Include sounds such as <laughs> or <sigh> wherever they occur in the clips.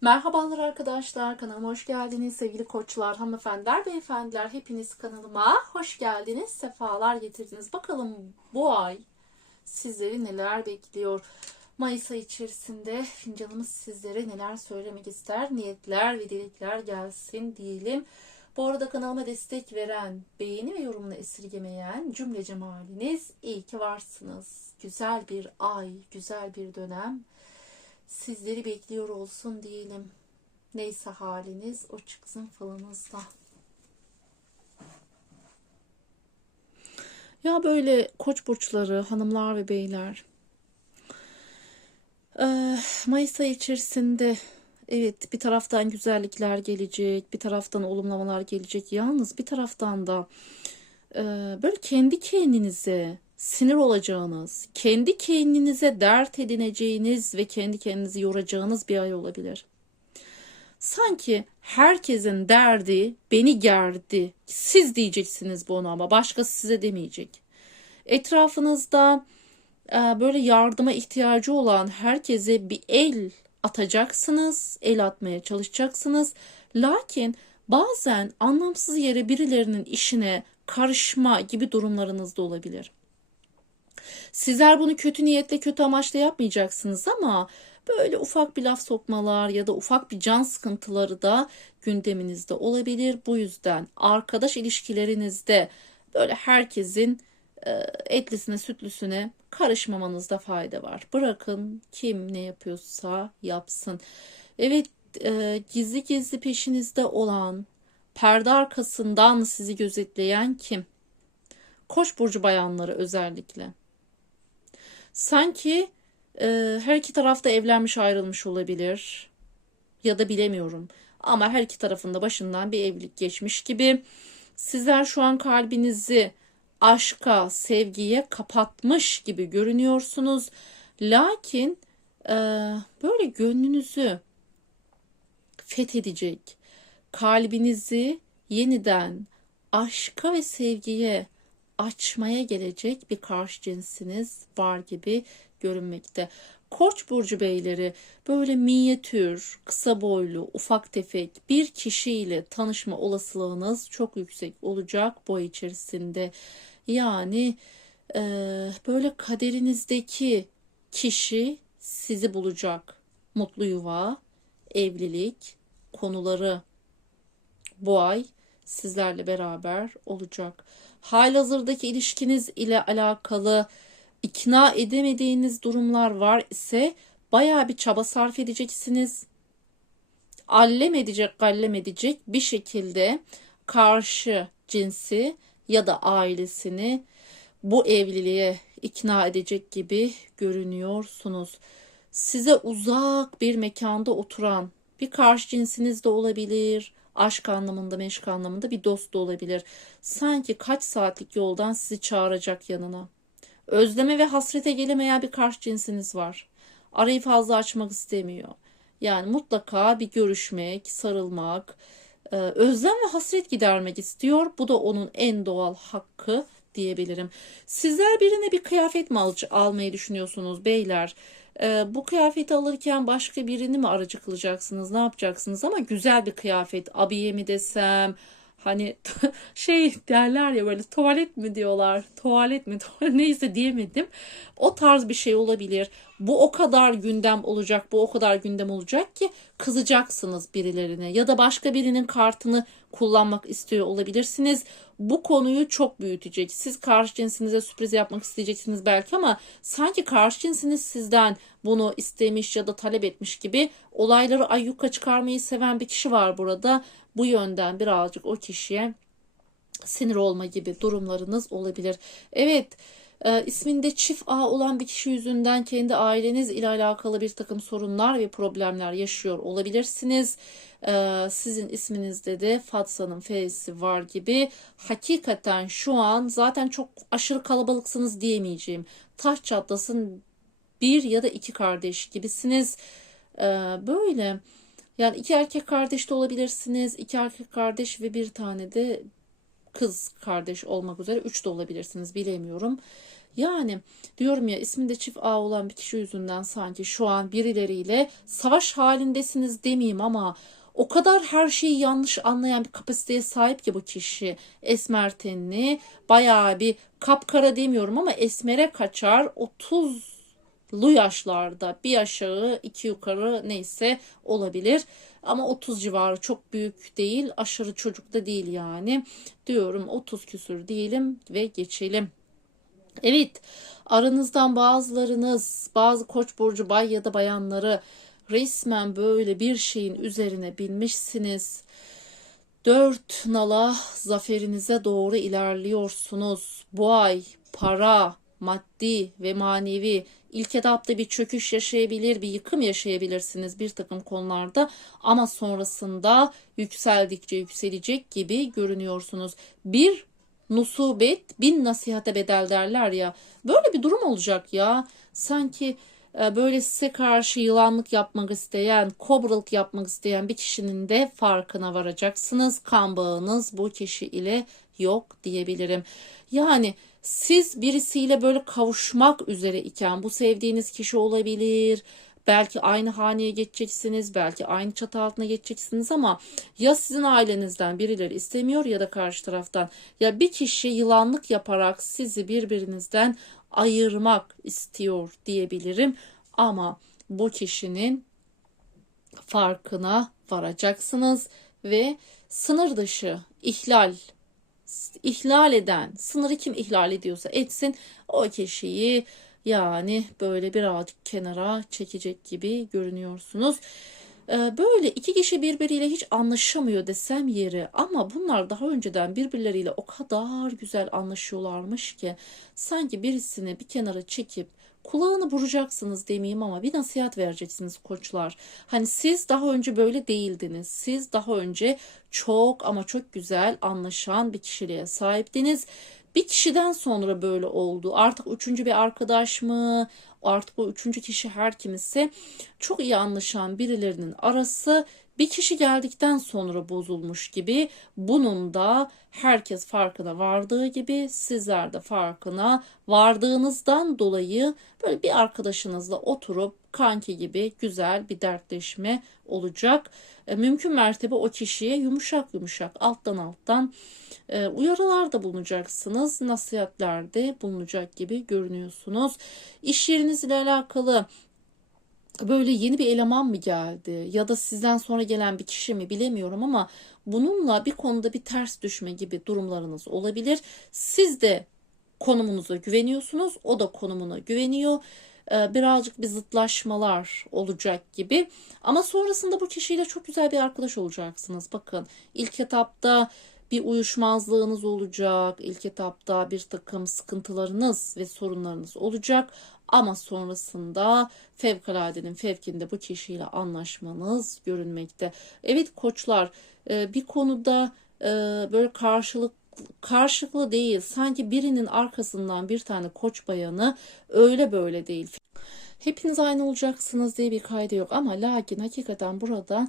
Merhabalar arkadaşlar, kanalıma hoş geldiniz. Sevgili koçlar, hanımefendiler, beyefendiler, hepiniz kanalıma hoş geldiniz. Sefalar getirdiniz. Bakalım bu ay sizleri neler bekliyor? Mayıs ayı içerisinde fincanımız sizlere neler söylemek ister? Niyetler ve dilekler gelsin diyelim. Bu arada kanalıma destek veren, beğeni ve yorumunu esirgemeyen cümle cemaliniz iyi ki varsınız. Güzel bir ay, güzel bir dönem sizleri bekliyor olsun diyelim. Neyse haliniz o çıksın falınızda. Ya böyle koç burçları, hanımlar ve beyler. Ee, Mayıs ayı içerisinde evet bir taraftan güzellikler gelecek, bir taraftan olumlamalar gelecek. Yalnız bir taraftan da e, böyle kendi kendinize sinir olacağınız, kendi kendinize dert edineceğiniz ve kendi kendinizi yoracağınız bir ay olabilir. Sanki herkesin derdi beni gerdi. Siz diyeceksiniz bunu ama başkası size demeyecek. Etrafınızda e, böyle yardıma ihtiyacı olan herkese bir el atacaksınız, el atmaya çalışacaksınız. Lakin bazen anlamsız yere birilerinin işine karışma gibi durumlarınız da olabilir. Sizler bunu kötü niyetle, kötü amaçla yapmayacaksınız ama böyle ufak bir laf sokmalar ya da ufak bir can sıkıntıları da gündeminizde olabilir. Bu yüzden arkadaş ilişkilerinizde böyle herkesin e, etlisine sütlüsüne karışmamanızda fayda var. Bırakın kim ne yapıyorsa yapsın. Evet e, gizli gizli peşinizde olan, perde arkasından sizi gözetleyen kim? Koç burcu bayanları özellikle. Sanki e, her iki tarafta evlenmiş ayrılmış olabilir. Ya da bilemiyorum. Ama her iki tarafında başından bir evlilik geçmiş gibi. Sizler şu an kalbinizi aşka, sevgiye kapatmış gibi görünüyorsunuz. Lakin e, böyle gönlünüzü fethedecek, kalbinizi yeniden aşka ve sevgiye açmaya gelecek bir karşı cinsiniz var gibi görünmekte. Koç burcu beyleri böyle minyatür, kısa boylu, ufak tefek bir kişiyle tanışma olasılığınız çok yüksek olacak bu ay içerisinde. Yani e, böyle kaderinizdeki kişi sizi bulacak. Mutlu yuva, evlilik konuları bu ay sizlerle beraber olacak. Halihazırdaki ilişkiniz ile alakalı ikna edemediğiniz durumlar var ise bayağı bir çaba sarf edeceksiniz. Allem edecek, gallem edecek bir şekilde karşı cinsi ya da ailesini bu evliliğe ikna edecek gibi görünüyorsunuz. Size uzak bir mekanda oturan bir karşı cinsiniz de olabilir. Aşk anlamında, meşk anlamında bir dost da olabilir. Sanki kaç saatlik yoldan sizi çağıracak yanına. Özleme ve hasrete gelemeyen bir karşı cinsiniz var. Arayı fazla açmak istemiyor. Yani mutlaka bir görüşmek, sarılmak, e, özlem ve hasret gidermek istiyor. Bu da onun en doğal hakkı diyebilirim. Sizler birine bir kıyafet mi al almayı düşünüyorsunuz beyler? Ee, bu kıyafeti alırken başka birini mi aracı kılacaksınız? Ne yapacaksınız? Ama güzel bir kıyafet. Abiye mi desem? Hani <laughs> şey derler ya böyle tuvalet mi diyorlar? Tuvalet mi? <laughs> Neyse diyemedim. O tarz bir şey olabilir. Bu o kadar gündem olacak. Bu o kadar gündem olacak ki kızacaksınız birilerine. Ya da başka birinin kartını kullanmak istiyor olabilirsiniz. Bu konuyu çok büyütecek. Siz karşı cinsinize sürpriz yapmak isteyeceksiniz belki ama sanki karşı cinsiniz sizden bunu istemiş ya da talep etmiş gibi olayları ayyuka çıkarmayı seven bir kişi var burada. Bu yönden birazcık o kişiye sinir olma gibi durumlarınız olabilir. Evet e, isminde çift A olan bir kişi yüzünden kendi aileniz ile alakalı bir takım sorunlar ve problemler yaşıyor olabilirsiniz. E, sizin isminizde de Fatsa'nın F'si var gibi. Hakikaten şu an zaten çok aşırı kalabalıksınız diyemeyeceğim. Taş çatlasın bir ya da iki kardeş gibisiniz. E, böyle yani iki erkek kardeş de olabilirsiniz. iki erkek kardeş ve bir tane de kız kardeş olmak üzere üç de olabilirsiniz bilemiyorum. Yani diyorum ya isminde çift A olan bir kişi yüzünden sanki şu an birileriyle savaş halindesiniz demeyeyim ama o kadar her şeyi yanlış anlayan bir kapasiteye sahip ki bu kişi esmer tenli bayağı bir kapkara demiyorum ama esmere kaçar 30'lu yaşlarda bir aşağı iki yukarı neyse olabilir ama 30 civarı çok büyük değil aşırı çocuk da değil yani diyorum 30 küsür diyelim ve geçelim. Evet, aranızdan bazılarınız, bazı koç burcu bay ya da bayanları resmen böyle bir şeyin üzerine binmişsiniz. Dört nala zaferinize doğru ilerliyorsunuz. Bu ay para, maddi ve manevi ilk etapta bir çöküş yaşayabilir, bir yıkım yaşayabilirsiniz bir takım konularda ama sonrasında yükseldikçe yükselecek gibi görünüyorsunuz. Bir nusubet bin nasihate bedel derler ya. Böyle bir durum olacak ya. Sanki e, böyle size karşı yılanlık yapmak isteyen, kobralık yapmak isteyen bir kişinin de farkına varacaksınız. Kan bağınız bu kişi ile yok diyebilirim. Yani siz birisiyle böyle kavuşmak üzere iken bu sevdiğiniz kişi olabilir, Belki aynı haneye geçeceksiniz, belki aynı çatı altına geçeceksiniz ama ya sizin ailenizden birileri istemiyor ya da karşı taraftan. Ya bir kişi yılanlık yaparak sizi birbirinizden ayırmak istiyor diyebilirim. Ama bu kişinin farkına varacaksınız ve sınır dışı ihlal ihlal eden sınırı kim ihlal ediyorsa etsin o kişiyi yani böyle birazcık kenara çekecek gibi görünüyorsunuz. Ee, böyle iki kişi birbiriyle hiç anlaşamıyor desem yeri ama bunlar daha önceden birbirleriyle o kadar güzel anlaşıyorlarmış ki sanki birisini bir kenara çekip kulağını vuracaksınız demeyeyim ama bir nasihat vereceksiniz koçlar. Hani siz daha önce böyle değildiniz. Siz daha önce çok ama çok güzel anlaşan bir kişiliğe sahiptiniz bir kişiden sonra böyle oldu. Artık üçüncü bir arkadaş mı? Artık o üçüncü kişi her kimse çok iyi anlaşan birilerinin arası bir kişi geldikten sonra bozulmuş gibi bunun da herkes farkına vardığı gibi sizler de farkına vardığınızdan dolayı böyle bir arkadaşınızla oturup kanki gibi güzel bir dertleşme olacak. E, mümkün mertebe o kişiye yumuşak yumuşak alttan alttan e, uyarılarda bulunacaksınız. Nasihatlerde bulunacak gibi görünüyorsunuz. İş yerinizle alakalı böyle yeni bir eleman mı geldi ya da sizden sonra gelen bir kişi mi bilemiyorum ama bununla bir konuda bir ters düşme gibi durumlarınız olabilir. Siz de konumunuza güveniyorsunuz, o da konumuna güveniyor. Ee, birazcık bir zıtlaşmalar olacak gibi. Ama sonrasında bu kişiyle çok güzel bir arkadaş olacaksınız. Bakın ilk etapta bir uyuşmazlığınız olacak. İlk etapta bir takım sıkıntılarınız ve sorunlarınız olacak. Ama sonrasında fevkaladenin fevkinde bu kişiyle anlaşmanız görünmekte. Evet koçlar e, bir konuda e, böyle karşılık karşılıklı değil. Sanki birinin arkasından bir tane koç bayanı öyle böyle değil. Hepiniz aynı olacaksınız diye bir kaydı yok ama lakin hakikaten burada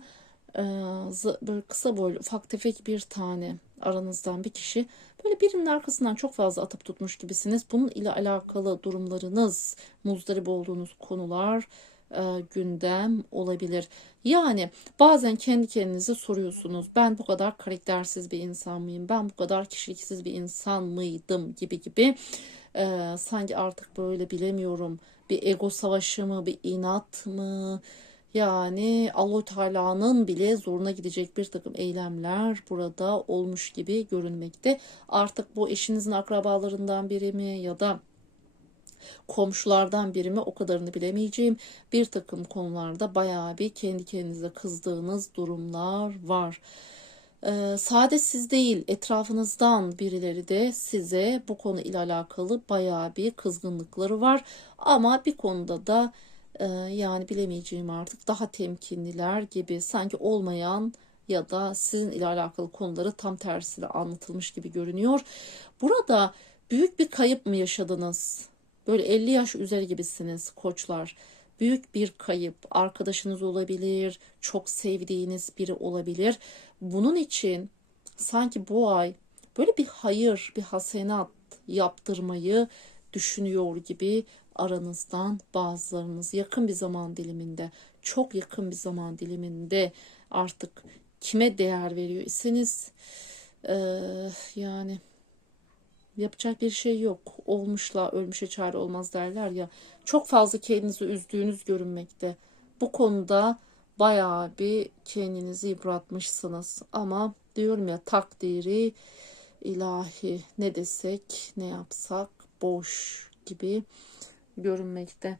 böyle kısa boylu ufak tefek bir tane aranızdan bir kişi böyle birinin arkasından çok fazla atıp tutmuş gibisiniz. Bunun ile alakalı durumlarınız, muzdarip olduğunuz konular e, gündem olabilir. Yani bazen kendi kendinize soruyorsunuz. Ben bu kadar karaktersiz bir insan mıyım? Ben bu kadar kişiliksiz bir insan mıydım gibi gibi. E, sanki artık böyle bilemiyorum. Bir ego savaşı mı, bir inat mı? Yani Allah Teala'nın bile zoruna gidecek bir takım eylemler burada olmuş gibi görünmekte. Artık bu eşinizin akrabalarından biri mi ya da komşulardan biri mi o kadarını bilemeyeceğim. Bir takım konularda bayağı bir kendi kendinize kızdığınız durumlar var. Ee, sade siz değil etrafınızdan birileri de size bu konu ile alakalı bayağı bir kızgınlıkları var. Ama bir konuda da e, yani bilemeyeceğim artık daha temkinliler gibi sanki olmayan ya da sizin ile alakalı konuları tam tersine anlatılmış gibi görünüyor. Burada büyük bir kayıp mı yaşadınız? Böyle 50 yaş üzeri gibisiniz koçlar. Büyük bir kayıp, arkadaşınız olabilir, çok sevdiğiniz biri olabilir. Bunun için sanki bu ay böyle bir hayır, bir hasenat yaptırmayı düşünüyor gibi aranızdan bazılarınız yakın bir zaman diliminde, çok yakın bir zaman diliminde artık kime değer veriyor iseniz eee, yani yapacak bir şey yok. Olmuşla ölmüşe çare olmaz derler ya. Çok fazla kendinizi üzdüğünüz görünmekte. Bu konuda bayağı bir kendinizi yıpratmışsınız. Ama diyorum ya takdiri ilahi ne desek ne yapsak boş gibi görünmekte.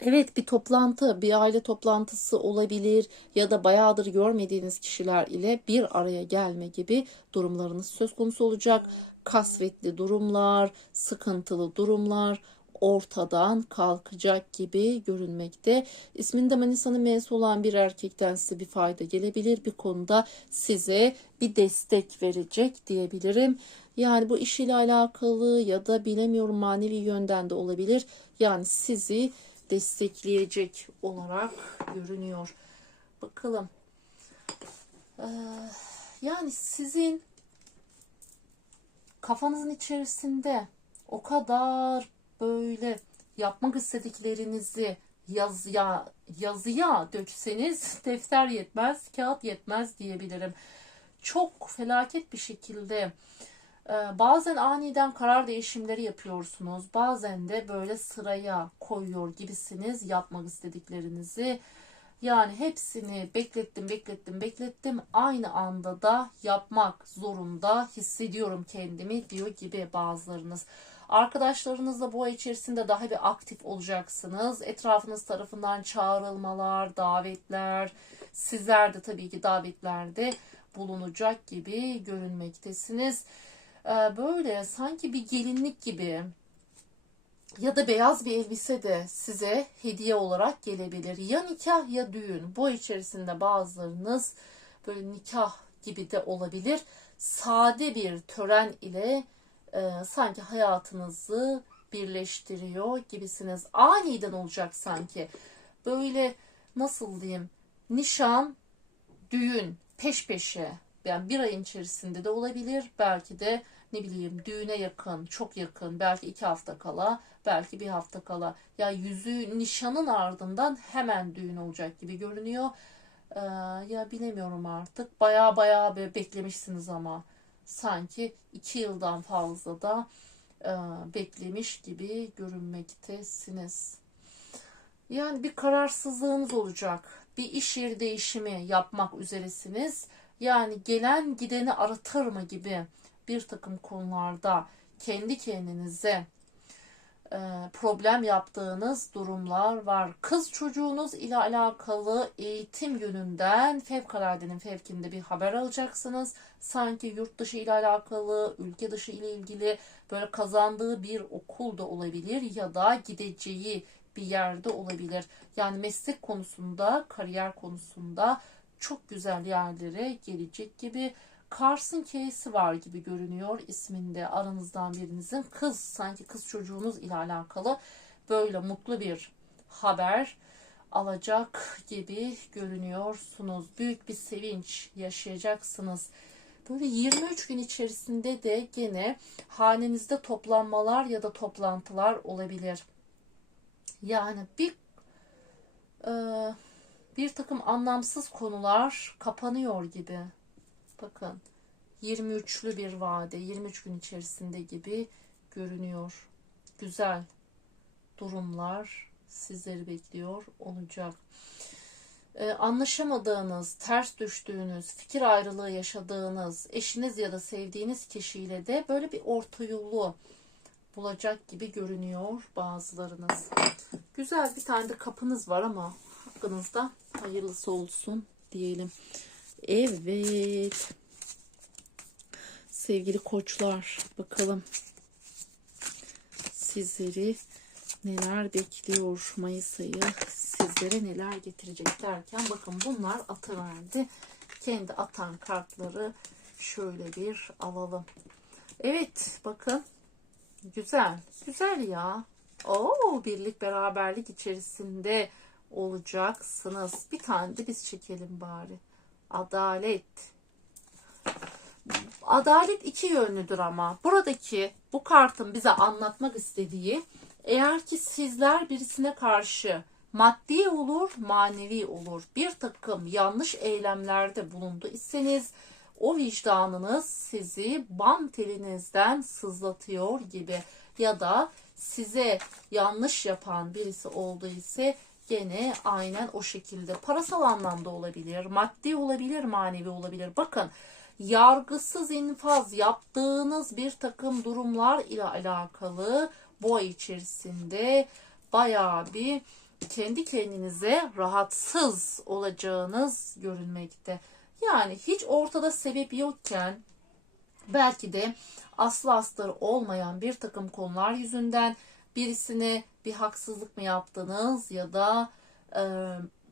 Evet bir toplantı, bir aile toplantısı olabilir ya da bayağıdır görmediğiniz kişiler ile bir araya gelme gibi durumlarınız söz konusu olacak. Kasvetli durumlar, sıkıntılı durumlar ortadan kalkacak gibi görünmekte. İsminde Manisa'nın M'si olan bir erkekten size bir fayda gelebilir. Bir konuda size bir destek verecek diyebilirim. Yani bu iş ile alakalı ya da bilemiyorum manevi yönden de olabilir. Yani sizi destekleyecek olarak görünüyor. Bakalım. Ee, yani sizin kafanızın içerisinde o kadar böyle yapmak istediklerinizi yazıya yazıya dökseniz <laughs> defter yetmez, kağıt yetmez diyebilirim. Çok felaket bir şekilde bazen aniden karar değişimleri yapıyorsunuz. Bazen de böyle sıraya koyuyor gibisiniz yapmak istediklerinizi. Yani hepsini beklettim, beklettim, beklettim. Aynı anda da yapmak zorunda hissediyorum kendimi diyor gibi bazılarınız. Arkadaşlarınızla bu ay içerisinde daha bir aktif olacaksınız. Etrafınız tarafından çağrılmalar, davetler, sizler de tabii ki davetlerde bulunacak gibi görünmektesiniz. Ee, böyle sanki bir gelinlik gibi ya da beyaz bir elbise de size hediye olarak gelebilir. Ya nikah ya düğün. Bu içerisinde bazılarınız böyle nikah gibi de olabilir. Sade bir tören ile e, sanki hayatınızı birleştiriyor gibisiniz. Aniden olacak sanki. Böyle nasıl diyeyim? Nişan, düğün peş peşe. Yani bir ayın içerisinde de olabilir. Belki de ne bileyim düğüne yakın, çok yakın, belki iki hafta kala, belki bir hafta kala. Ya yüzüğü nişanın ardından hemen düğün olacak gibi görünüyor. Ee, ya bilemiyorum artık. Baya baya beklemişsiniz ama sanki iki yıldan fazla da e, beklemiş gibi görünmektesiniz. Yani bir kararsızlığınız olacak. Bir iş yeri değişimi yapmak üzeresiniz. Yani gelen gideni aratır mı gibi bir takım konularda kendi kendinize e, problem yaptığınız durumlar var. Kız çocuğunuz ile alakalı eğitim yönünden fevkaladenin fevkinde bir haber alacaksınız. Sanki yurt dışı ile alakalı, ülke dışı ile ilgili böyle kazandığı bir okul da olabilir ya da gideceği bir yerde olabilir. Yani meslek konusunda, kariyer konusunda çok güzel yerlere gelecek gibi Kars'ın K'si var gibi görünüyor isminde aranızdan birinizin kız sanki kız çocuğunuz ile alakalı böyle mutlu bir haber alacak gibi görünüyorsunuz. Büyük bir sevinç yaşayacaksınız. Böyle 23 gün içerisinde de gene hanenizde toplanmalar ya da toplantılar olabilir. Yani bir e, bir takım anlamsız konular kapanıyor gibi. Bakın 23'lü bir vade 23 gün içerisinde gibi görünüyor. Güzel durumlar sizleri bekliyor olacak. Ee, anlaşamadığınız, ters düştüğünüz, fikir ayrılığı yaşadığınız eşiniz ya da sevdiğiniz kişiyle de böyle bir orta yolu bulacak gibi görünüyor bazılarınız. Güzel bir tane de kapınız var ama hakkınızda hayırlısı olsun diyelim. Evet. Sevgili koçlar bakalım sizleri neler bekliyor Mayıs ayı sizlere neler getirecek derken bakın bunlar atı verdi. Kendi atan kartları şöyle bir alalım. Evet bakın güzel güzel ya. Oo birlik beraberlik içerisinde olacaksınız. Bir tane de biz çekelim bari adalet. Adalet iki yönlüdür ama. Buradaki bu kartın bize anlatmak istediği eğer ki sizler birisine karşı maddi olur, manevi olur. Bir takım yanlış eylemlerde bulundu iseniz o vicdanınız sizi bam telinizden sızlatıyor gibi. Ya da size yanlış yapan birisi oldu ise gene aynen o şekilde parasal anlamda olabilir, maddi olabilir, manevi olabilir. Bakın yargısız infaz yaptığınız bir takım durumlar ile alakalı bu ay içerisinde bayağı bir kendi kendinize rahatsız olacağınız görünmekte. Yani hiç ortada sebep yokken belki de aslı astarı olmayan bir takım konular yüzünden birisine bir haksızlık mı yaptınız ya da e,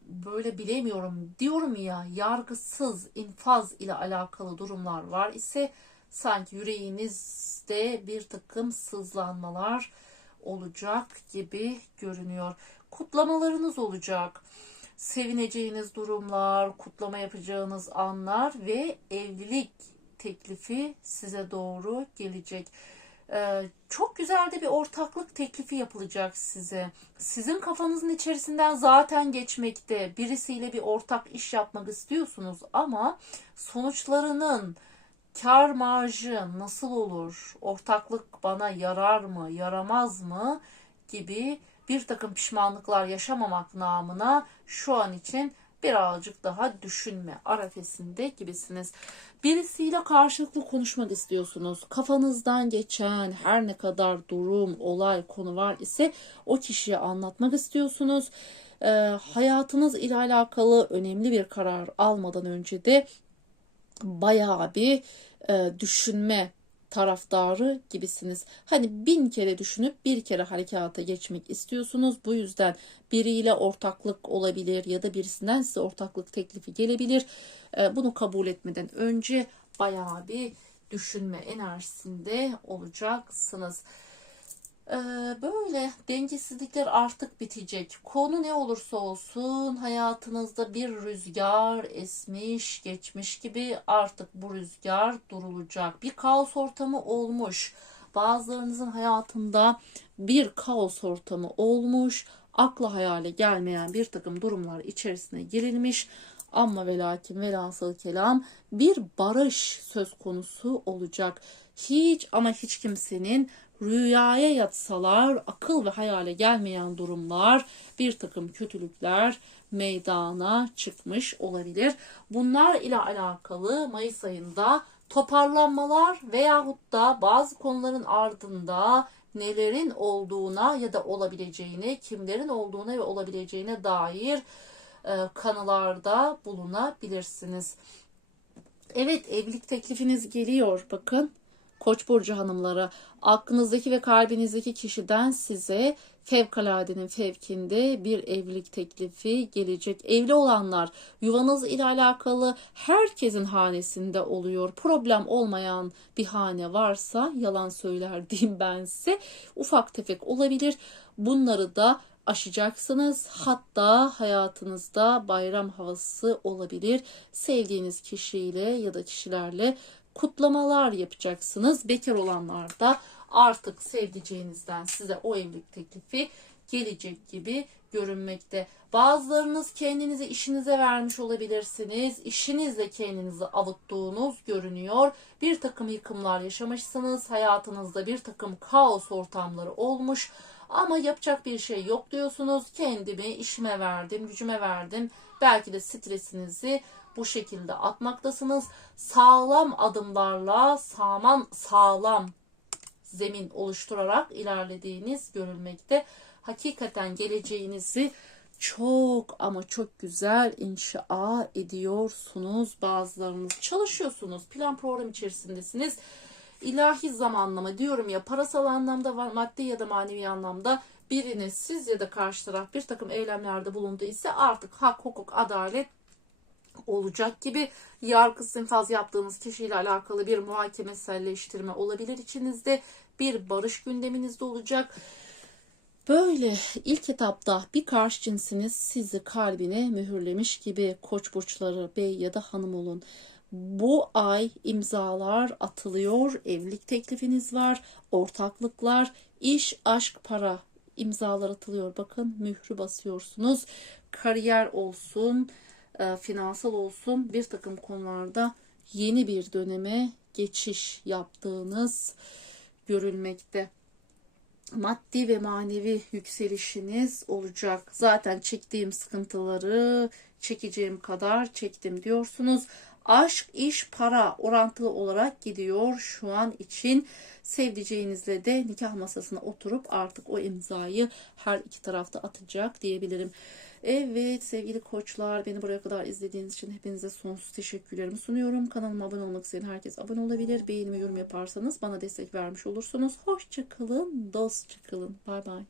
böyle bilemiyorum diyorum ya yargısız infaz ile alakalı durumlar var ise sanki yüreğinizde bir takım sızlanmalar olacak gibi görünüyor. Kutlamalarınız olacak. Sevineceğiniz durumlar, kutlama yapacağınız anlar ve evlilik teklifi size doğru gelecek. Ee, çok güzel de bir ortaklık teklifi yapılacak size. Sizin kafanızın içerisinden zaten geçmekte. Birisiyle bir ortak iş yapmak istiyorsunuz ama sonuçlarının kar marjı nasıl olur? Ortaklık bana yarar mı, yaramaz mı gibi bir takım pişmanlıklar yaşamamak namına şu an için birazcık daha düşünme arefesinde gibisiniz. Birisiyle karşılıklı konuşmak istiyorsunuz. Kafanızdan geçen her ne kadar durum, olay, konu var ise o kişiye anlatmak istiyorsunuz. Ee, hayatınız ile alakalı önemli bir karar almadan önce de bayağı bir e, düşünme taraftarı gibisiniz. Hani bin kere düşünüp bir kere harekata geçmek istiyorsunuz. Bu yüzden biriyle ortaklık olabilir ya da birisinden size ortaklık teklifi gelebilir. E, bunu kabul etmeden önce bayağı bir düşünme enerjisinde olacaksınız. Ee, böyle dengesizlikler artık bitecek. Konu ne olursa olsun hayatınızda bir rüzgar esmiş, geçmiş gibi artık bu rüzgar durulacak. Bir kaos ortamı olmuş. Bazılarınızın hayatında bir kaos ortamı olmuş. Akla hayale gelmeyen bir takım durumlar içerisine girilmiş. Ama ve lakin velhasıl kelam bir barış söz konusu olacak. Hiç ama hiç kimsenin rüyaya yatsalar akıl ve hayale gelmeyen durumlar, bir takım kötülükler meydana çıkmış olabilir. Bunlar ile alakalı Mayıs ayında toparlanmalar veyahut da bazı konuların ardında nelerin olduğuna ya da olabileceğine, kimlerin olduğuna ve olabileceğine dair e, kanılarda bulunabilirsiniz. Evet evlilik teklifiniz geliyor bakın. Koç burcu hanımları aklınızdaki ve kalbinizdeki kişiden size fevkaladenin fevkinde bir evlilik teklifi gelecek. Evli olanlar yuvanız ile alakalı herkesin hanesinde oluyor. Problem olmayan bir hane varsa yalan söyler <laughs> diyeyim ben size. Ufak tefek olabilir. Bunları da aşacaksınız. Hatta hayatınızda bayram havası olabilir. Sevdiğiniz kişiyle ya da kişilerle kutlamalar yapacaksınız. Bekar olanlar da artık sevdiceğinizden size o evlilik teklifi gelecek gibi görünmekte. Bazılarınız kendinizi işinize vermiş olabilirsiniz. İşinizle kendinizi avuttuğunuz görünüyor. Bir takım yıkımlar yaşamışsınız. Hayatınızda bir takım kaos ortamları olmuş. Ama yapacak bir şey yok diyorsunuz. Kendimi işime verdim, gücüme verdim. Belki de stresinizi bu şekilde atmaktasınız. Sağlam adımlarla sağlam sağlam zemin oluşturarak ilerlediğiniz görülmekte. Hakikaten geleceğinizi çok ama çok güzel inşa ediyorsunuz. Bazılarınız çalışıyorsunuz. Plan program içerisindesiniz. İlahi zamanlama diyorum ya parasal anlamda var maddi ya da manevi anlamda biriniz siz ya da karşı taraf bir takım eylemlerde bulundu ise artık hak, hukuk, adalet olacak gibi yargısız infaz yaptığınız kişiyle alakalı bir muhakeme selleştirme olabilir içinizde. Bir barış gündeminizde olacak. Böyle ilk etapta bir karşı cinsiniz sizi kalbine mühürlemiş gibi koç burçları bey ya da hanım olun. Bu ay imzalar atılıyor, evlilik teklifiniz var, ortaklıklar, iş, aşk, para imzalar atılıyor. Bakın mührü basıyorsunuz. Kariyer olsun, e, finansal olsun bir takım konularda yeni bir döneme geçiş yaptığınız görülmekte maddi ve manevi yükselişiniz olacak. Zaten çektiğim sıkıntıları çekeceğim kadar çektim diyorsunuz. Aşk, iş, para orantılı olarak gidiyor şu an için. Sevdiceğinizle de nikah masasına oturup artık o imzayı her iki tarafta atacak diyebilirim. Evet sevgili koçlar beni buraya kadar izlediğiniz için hepinize sonsuz teşekkürlerimi sunuyorum. Kanalıma abone olmak isteyen herkes abone olabilir. Beğeni yorum yaparsanız bana destek vermiş olursunuz. Hoşça kalın, dostça kalın. Bay bay.